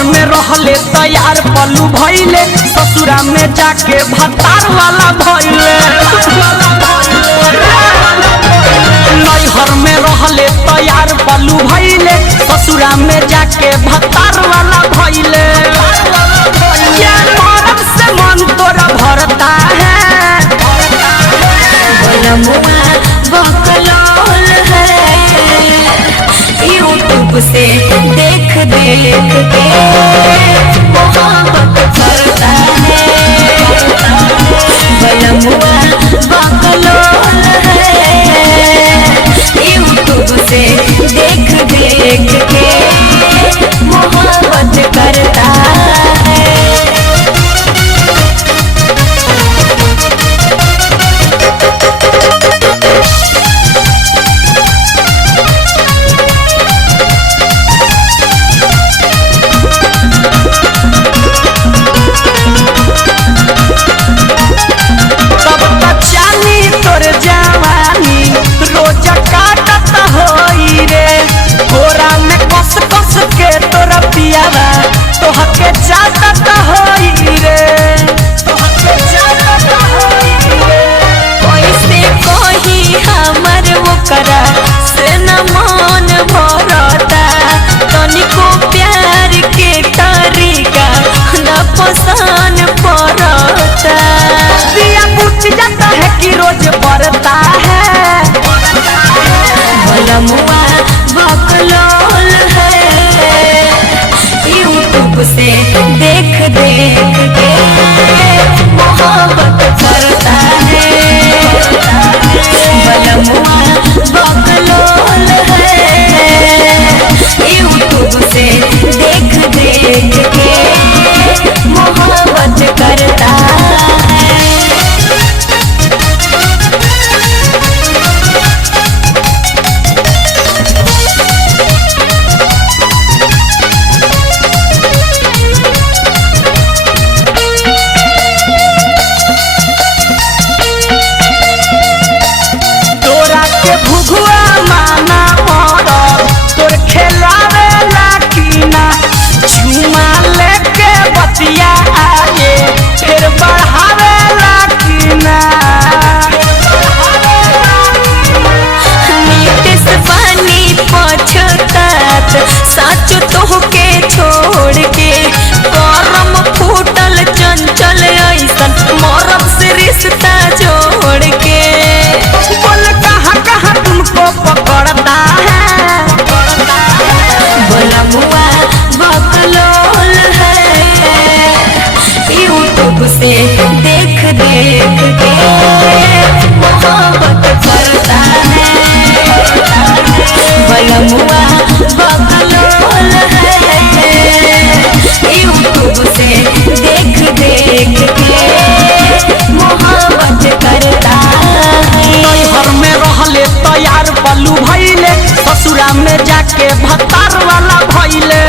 नैहर में रहले तैयार पलू भइले ससुरा में जाके भतार वाला भइले नैहर में रहले तैयार पलू भइले ससुरा में जाके भतार वाला भइले क्या मरम से मन तोरा भरता है बकलोल है यूट्यूब से देख देख के मोहब्बत करता है बलमुआ बकलोल है यूट्यूब से देख देख के मोहब्बत करता है। बलमुआ बकलोल है यूट्यूब से देख देख के मोहब्बत करता है बलमुआ बकलोल है यूट्यूब से देख देख के मोहब्बत करता है। साचो तोहके छोड़ के करम फूटल चंचल ऐसन मरब से रिश्ता जोड़ के बोल कहाँ कहाँ तुमको पकड़ता है बलमुआ बकलोल है यूट्यूब से देख देख के मोहब्बत करता है बलमुआ बकलोल है यूट्यूब से देख देख के मोहब्बत करता है। नैहर में रहले तैयार पलू भइले ससुरा में जाके भतार वाला भइले